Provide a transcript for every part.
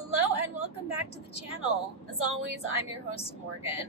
Hello and welcome back to the channel. As always, I'm your host, Morgan.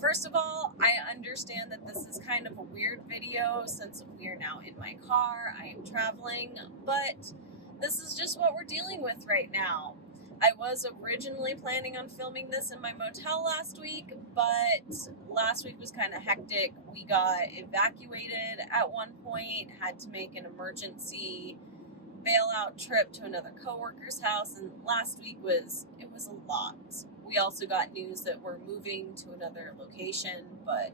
First of all, I understand that this is kind of a weird video since we are now in my car, I am traveling, but this is just what we're dealing with right now. I was originally planning on filming this in my motel last week, but last week was kind of hectic. We got evacuated at one point, had to make an emergency bailout trip to another coworker's house, and last week was a lot. We also got news that we're moving to another location, but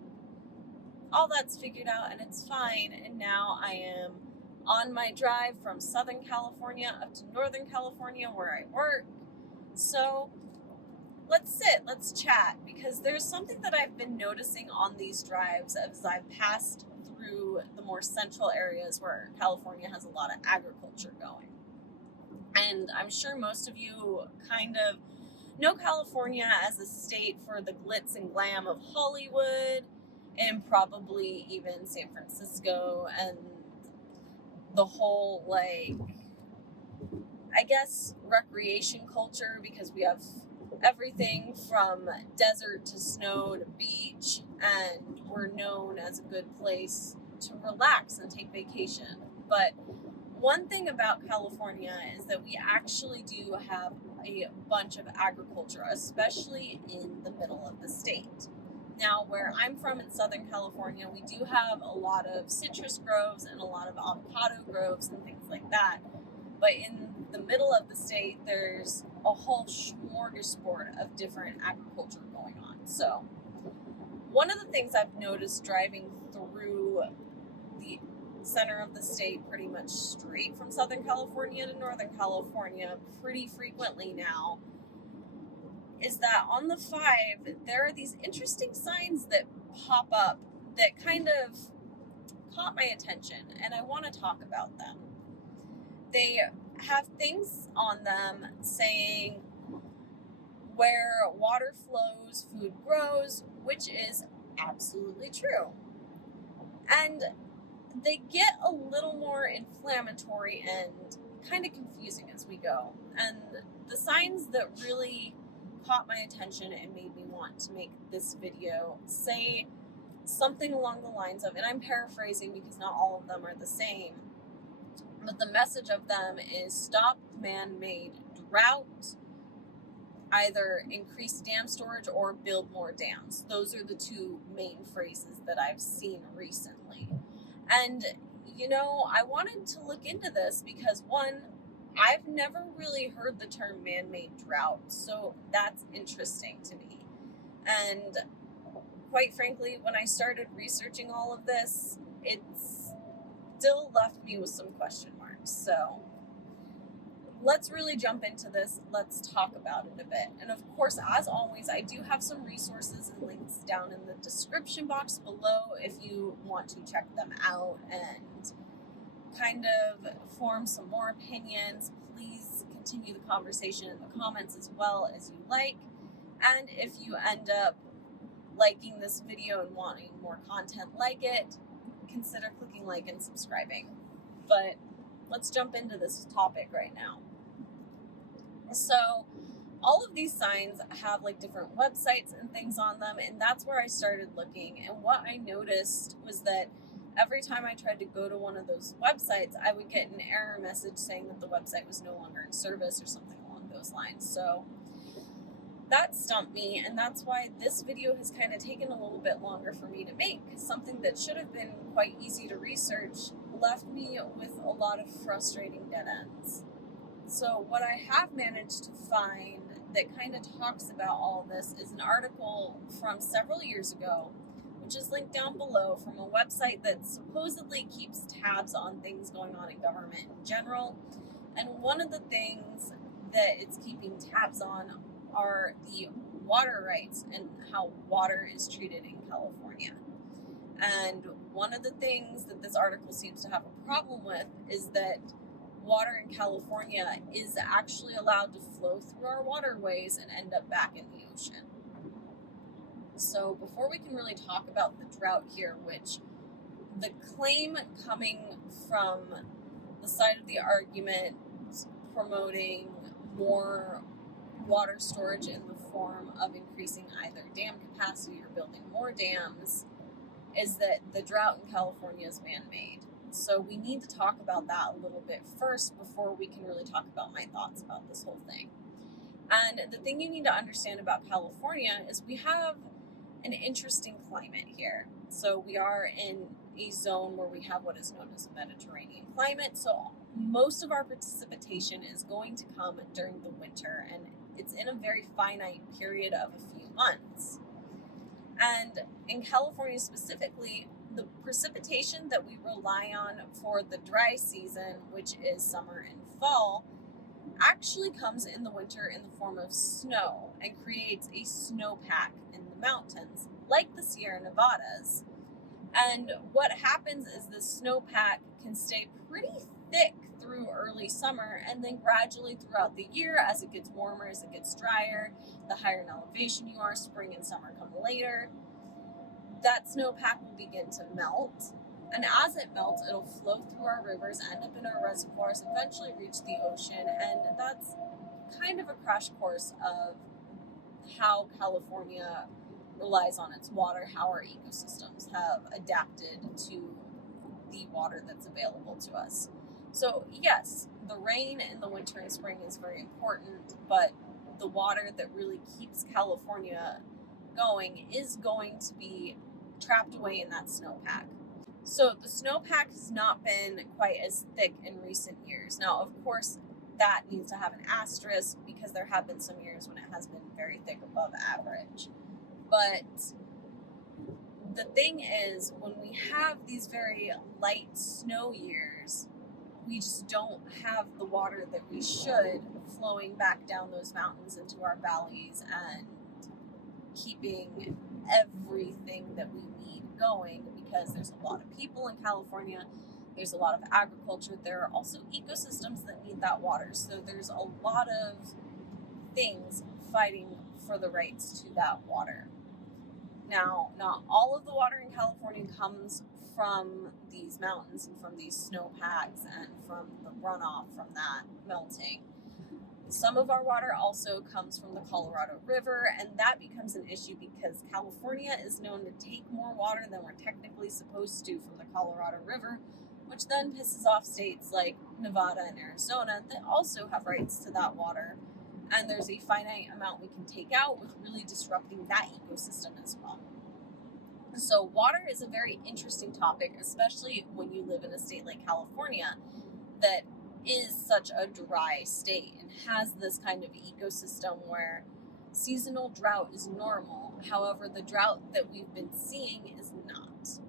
all that's figured out and it's fine. And now I am on my drive from Southern California up to Northern California where I work. So let's chat, because there's something that I've been noticing on these drives as I've passed through the more central areas where California has a lot of agriculture going. And I'm sure most of you kind of know California as a state for the glitz and glam of Hollywood and probably even San Francisco and the whole, I guess, recreation culture, because we have everything from desert to snow to beach, and we're known as a good place to relax and take vacation. But one thing about California is that we actually do have a bunch of agriculture, especially in the middle of the state. Now, where I'm from in Southern California, we do have a lot of citrus groves and a lot of avocado groves and things like that. But in the middle of the state, there's a whole smorgasbord of different agriculture going on. So one of the things I've noticed driving through the center of the state, pretty much straight from Southern California to Northern California pretty frequently now, is that on the 5, there are these interesting signs that pop up that kind of caught my attention, and I want to talk about them. They have things on them saying where water flows, food grows, which is absolutely true. And they get a little more inflammatory and kind of confusing as we go. And the signs that really caught my attention and made me want to make this video say something along the lines of, and I'm paraphrasing because not all of them are the same, but the message of them is stop man-made drought, either increase dam storage or build more dams. Those are the two main phrases that I've seen recently. And, I wanted to look into this because, one, I've never really heard the term man-made drought, so that's interesting to me. And quite frankly, when I started researching all of this, it's still left me with some question marks. So let's really jump into this. Let's talk about it a bit. And of course, as always, I do have some resources and links down in the description box below if you want to check them out and kind of form some more opinions. Please continue the conversation in the comments as well as you like. And if you end up liking this video and wanting more content like it, consider clicking like and subscribing. But let's jump into this topic right now. So all of these signs have different websites and things on them, and that's where I started looking. And what I noticed was that every time I tried to go to one of those websites, I would get an error message saying that the website was no longer in service or something along those lines. So that stumped me, and that's why this video has kind of taken a little bit longer for me to make. Something that should have been quite easy to research left me with a lot of frustrating dead ends. So what I have managed to find that kind of talks about all this is an article from several years ago, which is linked down below, from a website that supposedly keeps tabs on things going on in government in general. And one of the things that it's keeping tabs on are the water rights and how water is treated in California. And one of the things that this article seems to have a problem with is that water in California is actually allowed to flow through our waterways and end up back in the ocean. So before we can really talk about the drought here, which the claim coming from the side of the argument promoting more water storage in the form of increasing either dam capacity or building more dams is that the drought in California is man-made. So we need to talk about that a little bit first before we can really talk about my thoughts about this whole thing. And the thing you need to understand about California is we have an interesting climate here. So we are in a zone where we have what is known as a Mediterranean climate. So most of our precipitation is going to come during the winter, and it's in a very finite period of a few months. And in California specifically, the precipitation that we rely on for the dry season, which is summer and fall, actually comes in the winter in the form of snow and creates a snowpack in the mountains, like the Sierra Nevadas. And what happens is the snowpack can stay pretty thick through early summer, and then gradually throughout the year, as it gets warmer, as it gets drier, the higher in elevation you are, spring and summer come later, that snowpack will begin to melt. And as it melts, it'll flow through our rivers, end up in our reservoirs, eventually reach the ocean. And that's kind of a crash course of how California relies on its water, how our ecosystems have adapted to the water that's available to us. So yes, the rain in the winter and spring is very important, but the water that really keeps California going is going to be trapped away in that snowpack. So the snowpack has not been quite as thick in recent years. Now, of course, that needs to have an asterisk because there have been some years when it has been very thick above average. But the thing is, when we have these very light snow years, we just don't have the water that we should flowing back down those mountains into our valleys and keeping everything that we need going, because there's a lot of people in California, there's a lot of agriculture, there are also ecosystems that need that water. So there's a lot of things fighting for the rights to that water. Now, not all of the water in California comes from these mountains and from these snowpacks and from the runoff from that melting. Some of our water also comes from the Colorado River, and that becomes an issue because California is known to take more water than we're technically supposed to from the Colorado River, which then pisses off states like Nevada and Arizona that also have rights to that water. And there's a finite amount we can take out with really disrupting that ecosystem as well. So water is a very interesting topic, especially when you live in a state like California that is such a dry state and has this kind of ecosystem where seasonal drought is normal. However, the drought that we've been seeing is not.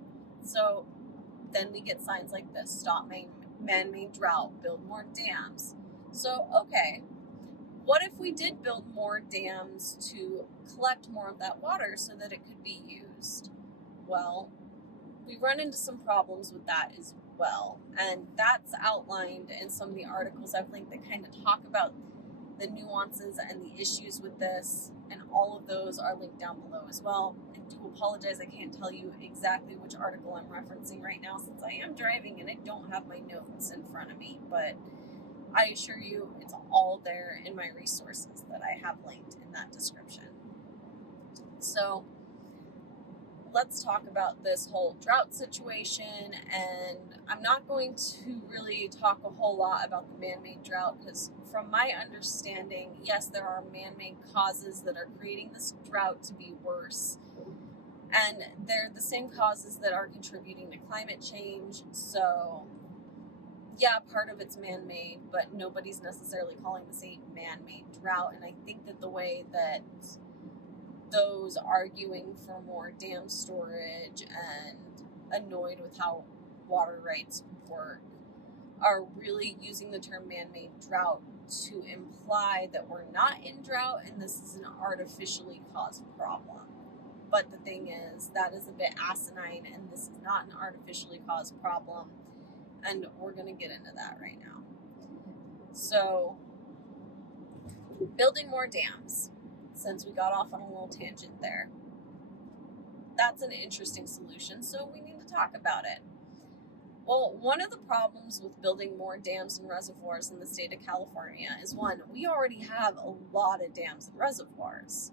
So then we get signs like this: stop man-made drought, build more dams. So, okay, what if we did build more dams to collect more of that water so that it could be used? Well, we run into some problems with that as well. And that's outlined in some of the articles I've linked that kind of talk about the nuances and the issues with this. And all of those are linked down below as well. I do apologize, I can't tell you exactly which article I'm referencing right now since I am driving and I don't have my notes in front of me. But I assure you, it's all there in my resources that I have linked in that description. So let's talk about this whole drought situation. And I'm not going to really talk a whole lot about the man-made drought because from my understanding, yes, there are man-made causes that are creating this drought to be worse. And they're the same causes that are contributing to climate change. So yeah, part of it's man-made, but nobody's necessarily calling this a man-made drought. And I think that the way that those arguing for more dam storage and annoyed with how water rights work are really using the term man-made drought to imply that we're not in drought and this is an artificially caused problem. But the thing is, that is a bit asinine, and this is not an artificially caused problem. And we're going to get into that right now. So, building more dams, since we got off on a little tangent there, that's an interesting solution, so we need to talk about it. Well, one of the problems with building more dams and reservoirs in the state of California is one, we already have a lot of dams and reservoirs.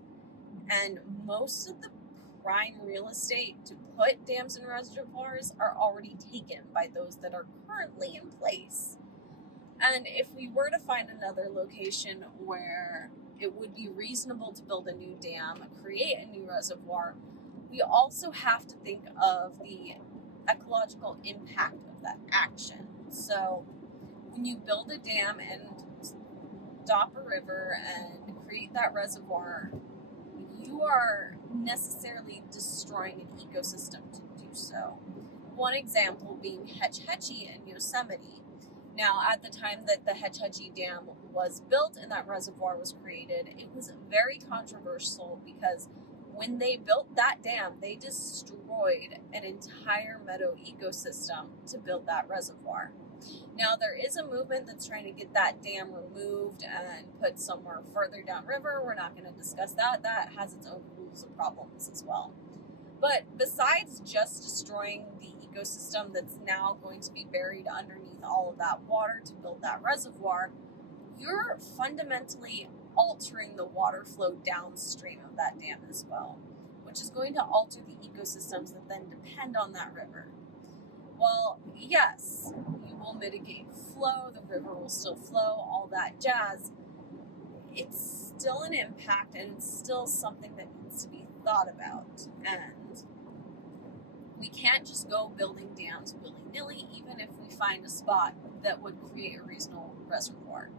And most of the prime real estate to put dams and reservoirs are already taken by those that are currently in place. And if we were to find another location where it would be reasonable to build a new dam, create a new reservoir, we also have to think of the ecological impact of that action. So when you build a dam and stop a river and create that reservoir, you are necessarily destroying an ecosystem to do so. One example being Hetch Hetchy in Yosemite. Now, at the time that the Hetch Hetchy Dam was built and that reservoir was created, it was very controversial because when they built that dam, they destroyed an entire meadow ecosystem to build that reservoir. Now, there is a movement that's trying to get that dam removed and put somewhere further downriver. We're not going to discuss that. That has its own rules and problems as well. But besides just destroying the ecosystem that's now going to be buried underneath all of that water to build that reservoir, you're fundamentally altering the water flow downstream of that dam as well, which is going to alter the ecosystems that then depend on that river. Well, yes, you will mitigate flow, the river will still flow, all that jazz. It's still an impact, and it's still something that needs to be thought about. And we can't just go building dams willy-nilly, even if we find a spot that would create a reasonable reservoir.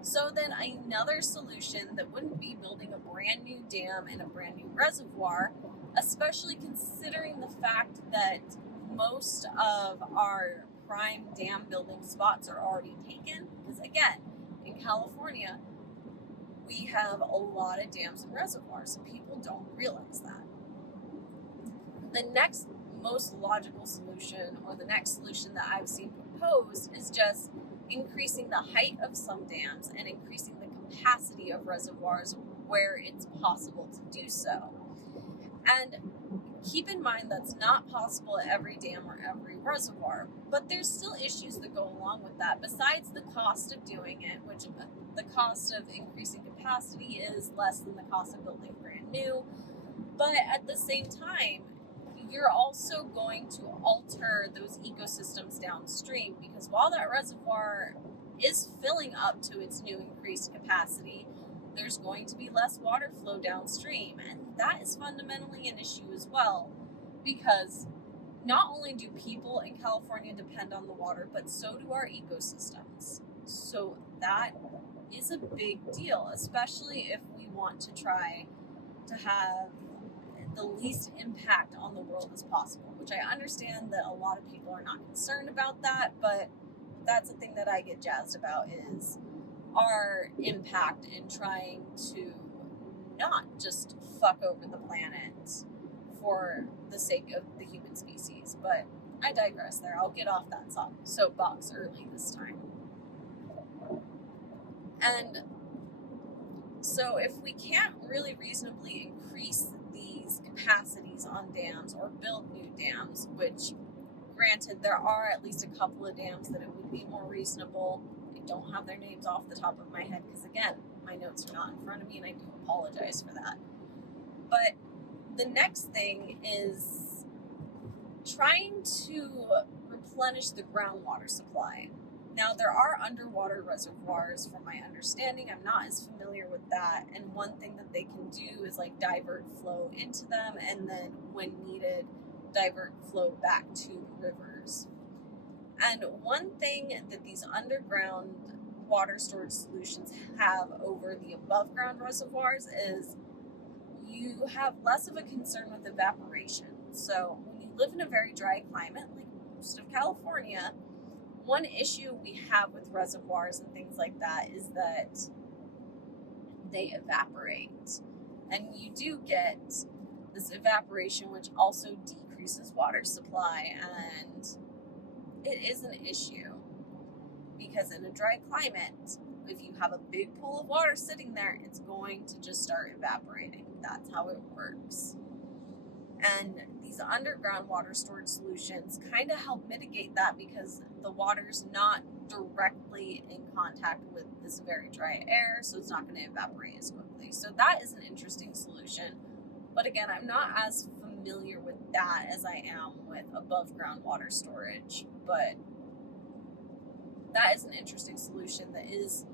So then another solution that wouldn't be building a brand new dam and a brand new reservoir, especially considering the fact that most of our prime dam building spots are already taken, because again, in California, we have a lot of dams and reservoirs, and people don't realize that. The next most logical solution, or the next solution that I've seen proposed, is just increasing the height of some dams and increasing the capacity of reservoirs where it's possible to do so. And keep in mind that's not possible at every dam or every reservoir, but there's still issues that go along with that besides the cost of doing it, which the cost of increasing capacity is less than the cost of building brand new. But at the same time, you're also going to alter those ecosystems downstream, because while that reservoir is filling up to its new increased capacity, there's going to be less water flow downstream. And that is fundamentally an issue as well, because not only do people in California depend on the water, but so do our ecosystems. So that is a big deal, especially if we want to try to have the least impact on the world as possible, which I understand that a lot of people are not concerned about that, but that's the thing that I get jazzed about, is our impact in trying to not just fuck over the planet for the sake of the human species. But I digress there. I'll get off that soapbox early this time. And so if we can't really reasonably increase these capacities on dams or build new dams, which granted there are at least a couple of dams that it would be more reasonable. I don't have their names off the top of my head because again, my notes are not in front of me and I do apologize for that. But the next thing is trying to replenish the groundwater supply. Now, there are underwater reservoirs, from my understanding. I'm not as familiar with that. And one thing that they can do is like divert flow into them, and then when needed, divert flow back to rivers. And one thing that these underground water storage solutions have over the above ground reservoirs is you have less of a concern with evaporation. So when you live in a very dry climate, like most of California, one issue we have with reservoirs and things like that is that they evaporate. And you do get this evaporation, which also decreases water supply. And it is an issue because in a dry climate, if you have a big pool of water sitting there, it's going to just start evaporating. That's how it works. And these these underground water storage solutions kind of help mitigate that because the water's not directly in contact with this very dry air, so it's not going to evaporate as quickly. So that is an interesting solution. But again, I'm not as familiar with that as I am with above ground water storage. But that is an interesting solution that is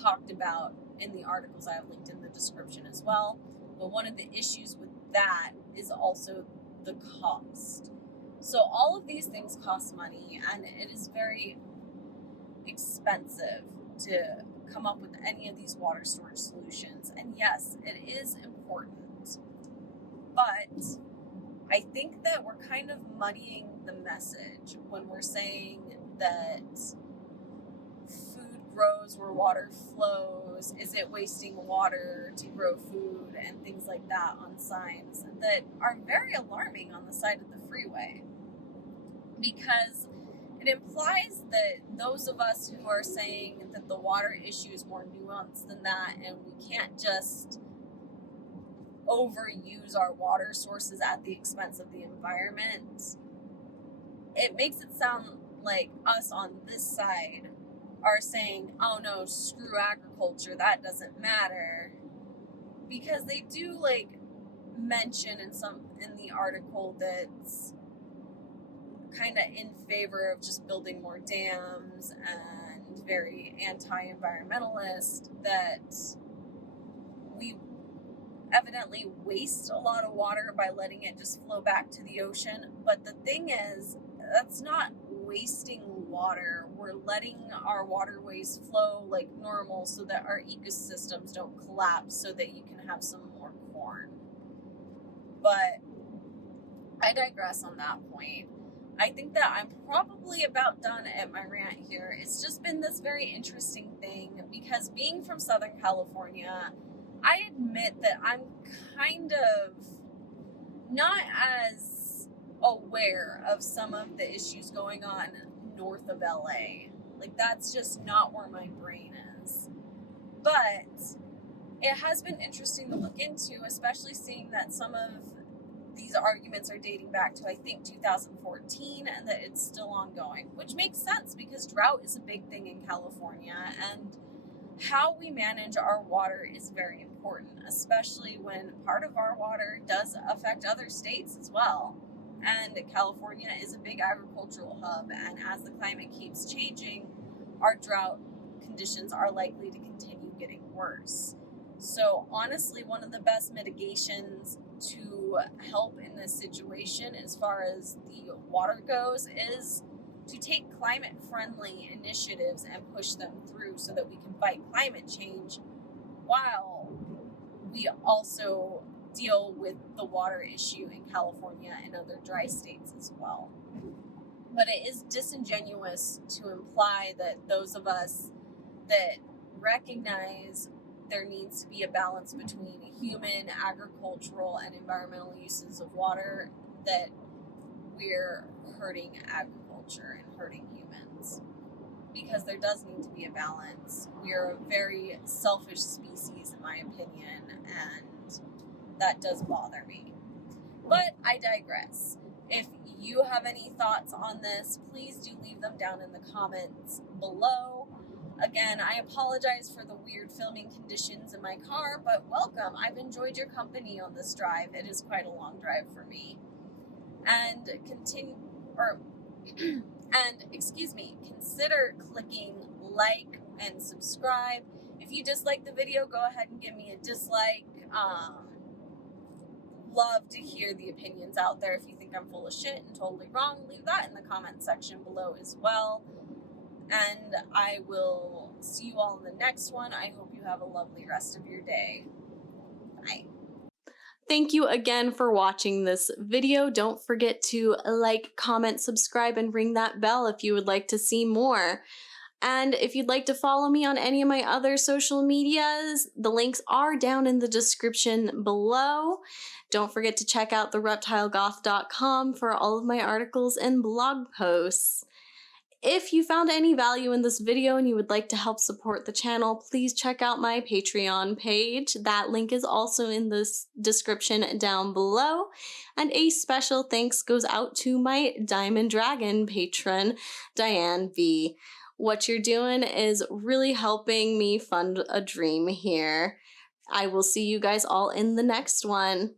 talked about in the articles I have linked in the description as well. But one of the issues with that is also the cost. So all of these things cost money, and it is very expensive to come up with any of these water storage solutions. And yes, it is important, but I think that we're kind of muddying the message when we're saying that food grows where water flows. Is it wasting water to grow food and things like that on signs that are very alarming on the side of the freeway? Because it implies that those of us who are saying that the water issue is more nuanced than that, and we can't just overuse our water sources at the expense of the environment, it makes it sound like us on this side are saying, oh no, screw agriculture, that doesn't matter. Because they do mention in the article that's kind of in favor of just building more dams and very anti-environmentalist, that we evidently waste a lot of water by letting it just flow back to the ocean. But the thing is, that's not wasting water. We're letting our waterways flow like normal so that our ecosystems don't collapse, so that you can have some more corn. But I digress on that point. I think that I'm probably about done at my rant here. It's just been this very interesting thing because being from Southern California, I admit that I'm kind of not as aware of some of the issues going on north of LA. That's just not where my brain is. But it has been interesting to look into, especially seeing that some of these arguments are dating back to, I think, 2014, and that it's still ongoing, which makes sense because drought is a big thing in California, and how we manage our water is very important, especially when part of our water does affect other states as well. And California is a big agricultural hub, and as the climate keeps changing, our drought conditions are likely to continue getting worse. So honestly, one of the best mitigations to help in this situation as far as the water goes is to take climate-friendly initiatives and push them through so that we can fight climate change while we also deal with the water issue in California and other dry states as well. But it is disingenuous to imply that those of us that recognize there needs to be a balance between human, agricultural, and environmental uses of water, that we're hurting agriculture and hurting humans. Because there does need to be a balance. We're a very selfish species, in my opinion, and that does bother me. But I digress. If you have any thoughts on this, please do leave them down in the comments below. Again, I apologize for the weird filming conditions in my car, but welcome. I've enjoyed your company on this drive. It is quite a long drive for me. And consider clicking like and subscribe. If you dislike the video, go ahead and give me a dislike. Love to hear the opinions out there. If you think I'm full of shit and totally wrong, leave that in the comment section below as well. And I will see you all in the next one. I hope you have a lovely rest of your day. Bye. Thank you again for watching this video. Don't forget to like, comment, subscribe, and ring that bell if you would like to see more. And if you'd like to follow me on any of my other social medias, the links are down in the description below. Don't forget to check out thereptilegoth.com for all of my articles and blog posts. If you found any value in this video and you would like to help support the channel, please check out my Patreon page. That link is also in the description down below. And a special thanks goes out to my Diamond Dragon patron, Diane V. What you're doing is really helping me fund a dream here. I will see you guys all in the next one.